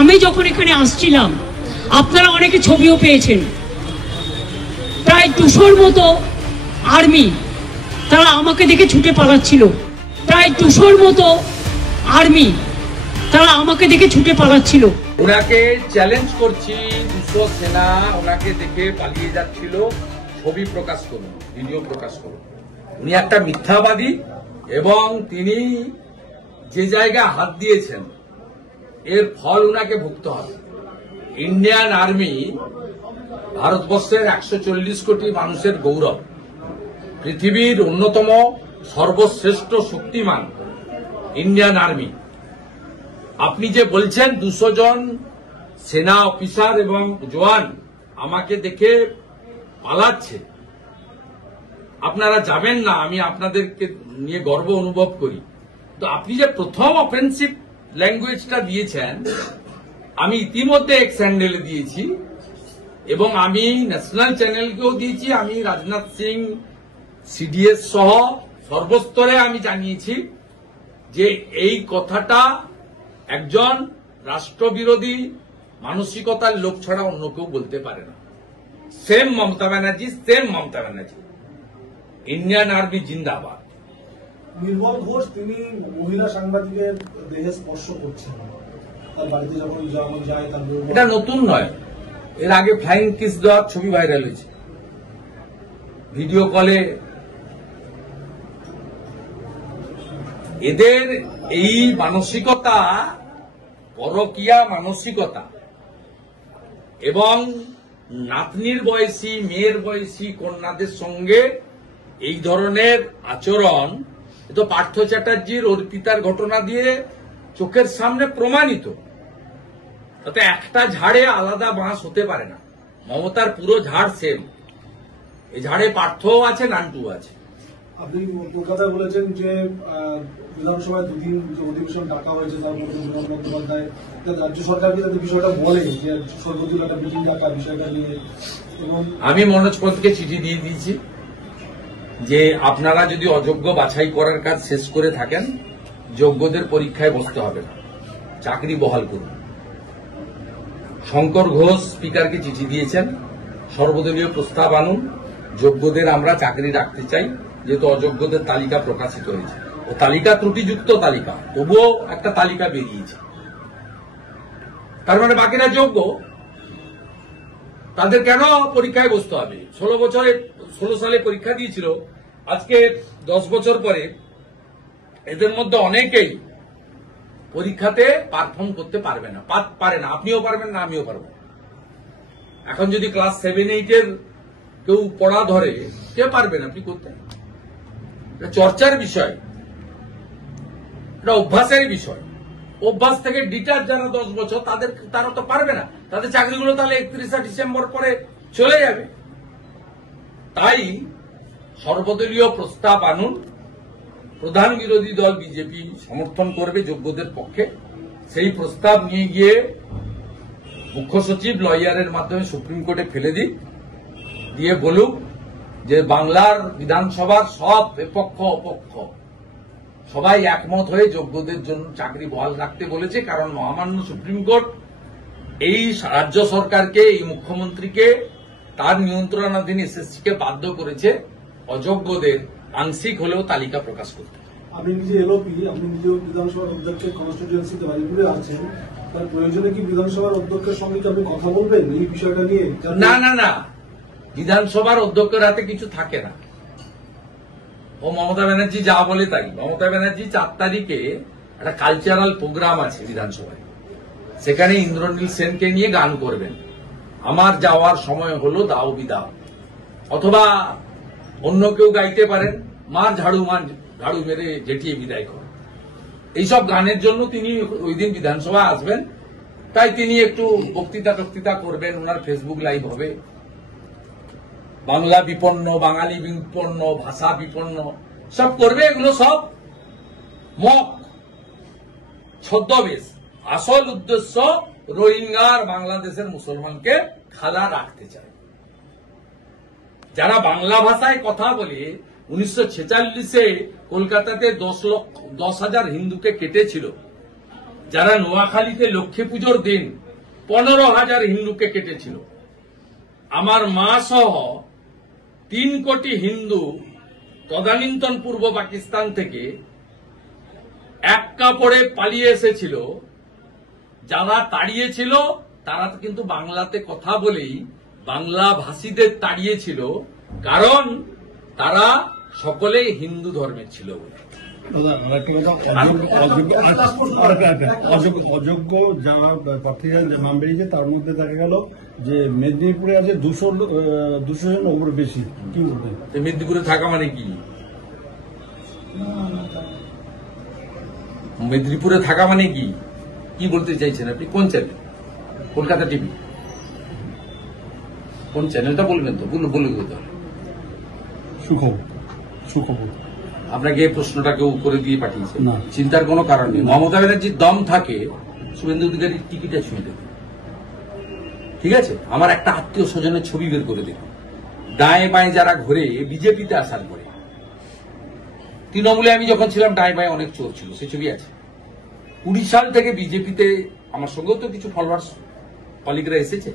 আমি যখন এখানে আসছিলাম আপনারা অনেকে ছবিও পেয়েছেন, প্রায় 200-র মতো আর্মি তারা আমাকে দেখে ছুটে পালাচ্ছিল। প্রায় 200-র মতো আর্মি তারা আমাকে দেখে ছুটে পালাচ্ছিল। ওনাকে চ্যালেঞ্জ করছি, 200 সেনা ওনাকে দেখে পালিয়ে যাচ্ছিল, ছবি প্রকাশ করুন, ভিডিও প্রকাশ করুন। উনি একটা মিথ্যাবাদী এবং তিনি যে জায়গায় হাত দিয়েছেন এর ফল উনাকে ভুগতে হবে। ইন্ডিয়ান আর্মি ভারতবর্ষের 140 কোটি মানুষের গৌরব, পৃথিবীর অন্যতম সর্বশ্রেষ্ঠ শক্তিমান ইন্ডিয়ান আর্মি। আপনি যে বলছেন 200 জন সেনা অফিসার এবং জওয়ান আমাকে দেখে পালাচ্ছে, আপনারা যাবেন না, আমি আপনাদেরকে নিয়ে গর্ব অনুভব করি। তো আপনি যে প্রথম অফেন্সিভ ল্যাঙ্গুয়েজটা দিয়েছেন, আমি ইতিমধ্যে এক্স হ্যান্ডেলে দিয়েছি এবং আমি ন্যাশনাল চ্যানেলকেও দিয়েছি। আমি রাজনাথ সিং, সিডিএস সহ সর্বস্তরে আমি জানিয়েছি যে এই কথাটা একজন রাষ্ট্রবিরোধী মানসিকতার লোক ছাড়া অন্য কেউ বলতে পারে না। Same Mamata Banerjee, Indian army জিন্দাবাদ। নির্মল ঘোষ তিনি মহিলা সাংবাদিকের দেহে স্পর্শ করছেন, তার বাড়িতে যখন যায় তার এটা নতুন নয়, এর আগে ফ্লাইং কিস দেওয়ার ছবি ভাইরাল হয়েছে ভিডিও কলে। এদের এই মানসিকতা পরকীয়া মানসিকতা এবং নাতনির বয়সী, মেয়ের বয়সী কন্যাদের সঙ্গে এই ধরনের আচরণ তো পার্থ চ্যাটার্জির অর্পিতার ঘটনা দিয়ে চোখের সামনে প্রমাণিত। তাতে একটা ঝাড়ে আলাদা বাঁশ হতে পারে না, মমতার পুরো ঝাড় সেম। এই ঝাড়ে পার্থও আছে, নান্টুও আছে। আপনি কলকাতায় বলেছেন যে বিধানসভায় 2 দিন যে অধিবেশন ডাকা হয়েছে, তার মধ্যে বিমান বন্দ্যোপাধ্যায় রাজ্য সরকারকে তাদের বিষয়টা বলে যে সর্বদলীয় একটা মিটিং ডাকা বিষয়টা নিয়ে। এবং আমি মনোজ পন্তকে চিঠি দিয়ে দিয়েছি যে আপনারা যদি অযোগ্য বাছাই করার কাজ শেষ করে থাকেন, যোগ্যদের পরীক্ষায় বসতে হবে না, চাকরি বহাল করুন। শঙ্কর ঘোষ স্পিকারকে চিঠি দিয়েছেন, সর্বদলীয় প্রস্তাব আনুন, যোগ্যদের আমরা চাকরি রাখতে চাই, যেহেতু অযোগ্যদের তালিকা প্রকাশিত হয়েছে। ও তালিকা ত্রুটিযুক্ত তালিকা, তবুও একটা তালিকা বেরিয়েছে। তার মানে বাকিরা যোগ্য, তাদের কেন পরীক্ষায় বসতে হবে? 16 সালে পরীক্ষা দিয়েছিল, আজকে 10 বছর পরে এদের মধ্যে অনেকেই পরীক্ষাতে পারফর্ম করতে পারে না। আপনিও পারবেন না, আমিও পারবো। এখন যদি ক্লাস 7-8 কেউ পড়া ধরে, কে পারবেন আপনি করতে? এটা চর্চার বিষয়, এটা অভ্যাসের বিষয়। অভ্যাস থেকে ডিটার যারা 10 বছর, তারা তো পারবে না, তাদের চাকরিগুলো তাহলে 31শে ডিসেম্বর পরে চলে যাবে। তাই সর্বদলীয় প্রস্তাব আনুন, প্রধান বিরোধী দল বিজেপি সমর্থন করবে যোগ্যদের পক্ষে। সেই প্রস্তাব নিয়ে গিয়ে মুখ্য সচিব লয়ারের মাধ্যমে সুপ্রিম কোর্টে ফেলে দিয়ে বলুক যে বাংলার বিধানসভার সব পক্ষ অপক্ষ সবাই একমত হয়ে যোগ্যদের জন্য চাকরি বহাল রাখতে বলেছে। কারণ মহামান্য সুপ্রিম কোর্ট এই রাজ্য সরকারকে, এই মুখ্যমন্ত্রীকে, তার নিয়ন্ত্রণাধীন এসএসসিকে বাধ্য করেছে অযোগ্যদের আংশিক হলেও তালিকা প্রকাশ করতে। আপনি নিজে এলওপি, আপনি নিজে বিধানসভার অধ্যক্ষের কনস্টিটিউয়েন্সিতে বাড়িপুরে আছেন, তার প্রয়োজনে কি বিধানসভার অধ্যক্ষের সঙ্গে কি আপনি কথা বলবেন এই বিষয়টা নিয়ে? না, বিধানসভার অধ্যক্ষের হাতে কিছু থাকে না। ও মমতা ব্যানার্জি যা বলে তাই। মমতা ব্যানার্জি 4 তারিখে একটা কালচারাল প্রোগ্রাম আছে বিধানসভায়, সেখানে ইন্দ্রনীল সেনকে নিয়ে গান করবেন। আমার যাওয়ার সময় হলো, দাও বিদাও, অথবা অন্য কেউ গাইতে পারেন, মার ঝাড়ু মেরে জেঠিয়ে বিদায় করেন। এইসব গানের জন্য তিনি ওই দিন বিধানসভায় আসবেন, তাই তিনি একটু বক্তৃতা করবেন, ওনার ফেসবুক লাইভ হবে। বাংলা বিপন্ন, বাঙালি বিপন্ন, ভাষা বিপন্ন সব করবে। এগুলো সব মক, ছদ্মবেশ। আসল উদ্দেশ্য রোহিঙ্গার বাংলাদেশের মুসলমানকে খালা রাখতে চায়। যারা বাংলা ভাষায় কথা বলে 1946-এ কলকাতাতে 10,000 হিন্দুকে কেটেছিল, যারা নোয়াখালীতে লক্ষ্মী পুজোর দিন 15,000 হিন্দুকে কেটেছিল, আমার মা সহ 3 কোটি হিন্দু তদানীন্তন পূর্ব পাকিস্তান থেকে এক কাপড়ে পালিয়ে এসেছিল, যারা তাড়িয়েছিল তারা কিন্তু বাংলাতে কথা বলেই বাংলা ভাষীদের তাড়িয়েছিল, কারণ তারা সকলেই হিন্দু ধর্মের ছিল বলে। অযোগ্য যারা প্রার্থীরা নাম বেরিয়েছে তার মধ্যে দেখা গেল যে মেদিনীপুরে আছে 200 জন ওপরে বেশি। কি বলবেন? মেদিনীপুরে থাকা মানে কি? মেদিনীপুরে থাকা মানে কি কি বলতে চাইছেন আপনি? কোন চ্যানেল? কলকাতা টিভি? কোন চ্যানেলটা বলবেন তো? বলুন তো। সুখবর আপনাকে এই প্রশ্নটা কেউ করে দিয়ে পাঠিয়েছে? না। চিন্তার কোনো কারণ নেই। মমতা ব্যানার্জির দম থাকে শুভেন্দু অধিকারীর টিকিটে ছুঁয়ে দেবে, ঠিক আছে? আমার একটা আত্মীয় স্বজনের ছবি বের করে দেখুন, ডায়ে বাঁয়ে যারা ঘুরে বিজেপিতে আসার পরে। তৃণমূলে আমি যখন ছিলাম ডায়ে বাঁয়ে অনেক চোর ছিল, সে ছবি আছে। 20 সাল থেকে বিজেপিতে আমার সঙ্গেও তো কিছু ফলোয়ার্স কলিগরা এসেছে।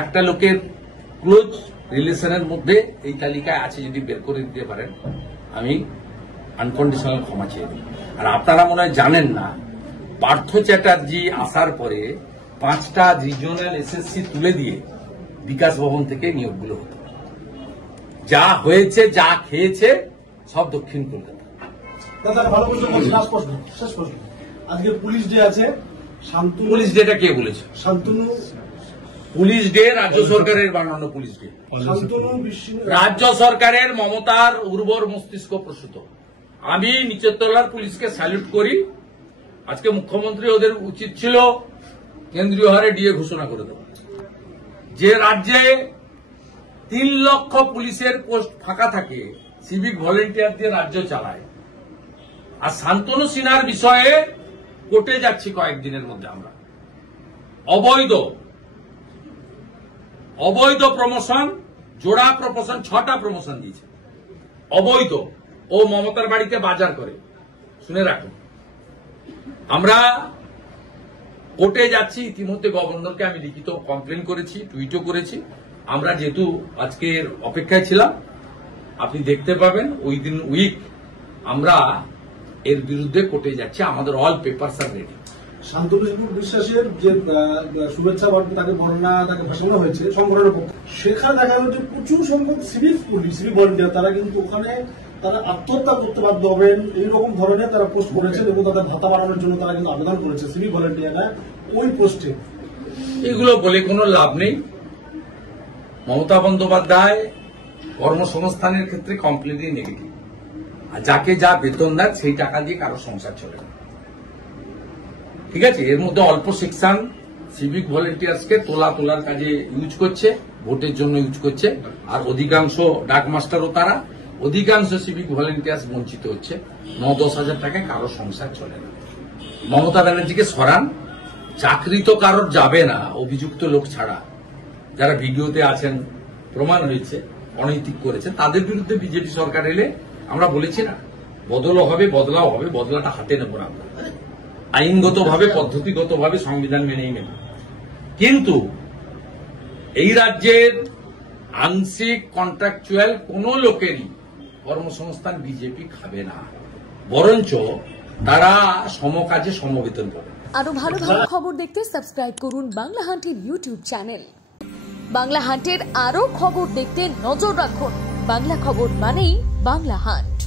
একটা লোকের ক্লোজ রিলেশনের মধ্যে এই তালিকায় আছে, যদি বের করে দিতে পারেন আমি আনকন্ডিশনাল ক্ষমা চেয়ে দিই। আর আপনারা মনে হয় জানেন না, পার্থ চ্যাটার্জি আসার পরে 5টা রিজিওনাল এসএসসি তুলে দিয়ে বিকাশ ভবন থেকে নিয়োগগুলো হতো। যা হয়েছে, যা খেয়েছে সব দক্ষিণ কলকাতা। দাদা ভালো প্রশ্ন বলছি, শেষ প্রশ্ন। আজকে পুলিশ ডে আছে, শান্তনু। পুলিশ ডেটা কে বলেছে? শান্তনু পুলিশ ডে রাজ্য সরকারের বানানো পুলিশ ডে। শান্তনু রাজ্য সরকারের মমতার উর্বর মস্তিষ্ক প্রসূত। আমি নিচের তলার পুলিশকে স্যালুট করি। আজকে মুখ্যমন্ত্রী ওদের উচিত ছিল কেন্দ্রীয় হারে ডিএ ঘোষণা করে দেওয়া। যে রাজ্যে 3 লক্ষ পুলিশের পোস্ট ফাঁকা থাকে, সিভিক ভলেন্টিয়ার দিয়ে রাজ্য চালায়। আর শান্তনু সিনহার বিষয়ে কোর্টে যাচ্ছি কয়েকদিনের মধ্যে আমরা। অবৈধ প্রমোশন, জোড়া প্রমোশন, 6টা প্রমোশন দিয়েছে অবৈধ। ও মমতার বাড়িতে বাজার করে, শুনে রাখুন। আমরা কোর্টে যাচ্ছি। ইতিমধ্যে গভর্নরকে আমি লিখিত কমপ্লেন করেছি, টুইটও করেছি। আমরা যেহেতু আজকের অপেক্ষায় ছিলাম, আপনি দেখতে পাবেন উইদিন উইক আমরা এর বিরুদ্ধে কোর্টে যাচ্ছি। আমাদের অল পেপারস আর রেডি। শান্তনু বিশ্বাসের যে শুভেচ্ছা বার্তা তাকে ভাসানো হয়েছে সংগঠনের পক্ষে, সেখানে দেখা যাচ্ছে প্রচুর সংখ্যক সিভিক ভলেন্টিয়ার তারা কিন্তু ওখানে তারা আত্মহত্যা করতে বাধ্য হবেন এইরকম ধরনের তারা পোস্ট করেছেন, এবং তাদের ভাতা বাড়ানোর জন্য তারা কিন্তু আবেদন করেছে সিভিক ভলেন্টিয়াররা ওই পোস্টে। এগুলো বলে কোনো লাভ নেই। মমতা বন্দ্যোপাধ্যায় কর্মসংস্থানের ক্ষেত্রে কমপ্লিটলি নেগেটিভ। আর যাকে যা বেতন দেয় সেই টাকা দিয়ে কারো সংসার চলে না, ঠিক আছে? এর মধ্যে অল্প সেকশন সিভিক ভলেন্টিয়ার্সকে তোলার কাজে ইউজ করছে, ভোটের জন্য ইউজ করছে। আর অধিকাংশ ডাক মাস্টারও তারা, অধিকাংশ সিভিক ভলেন্টিয়ার্স বঞ্চিত হচ্ছে। 9-10 হাজার টাকায় কারো সংসার চলে না। মমতা ব্যানার্জিকে সরান। চাকরি তো কারোর যাবে না অভিযুক্ত লোক ছাড়া। যারা ভিডিওতে আছেন, প্রমাণ হয়েছে অনৈতিক করেছে, তাদের বিরুদ্ধে বিজেপি সরকার এলে আমরা বলেছি না, বদলাও হবে, বদলাটা হাতে নেব না আমরা। আইনগতভাবে, পদ্ধতিগতভাবে সংবিধান মেনেই নেব। কিন্তু এই রাজ্যের আংশিক কন্ট্রাকচুয়াল কোন লোকেরই কর্মসংস্থান বিজেপি খাবে না, বরঞ্চ তারা সমকাজে সমবেতন পাবে। আরো ভালো ভালো খবর দেখতে সাবস্ক্রাইব করুন বাংলা হান্টের ইউটিউব চ্যানেল। বাংলা হান্টের আরো খবর দেখতে নজর রাখুন। বাংলা খবর মানেই বাংলা হান্ট।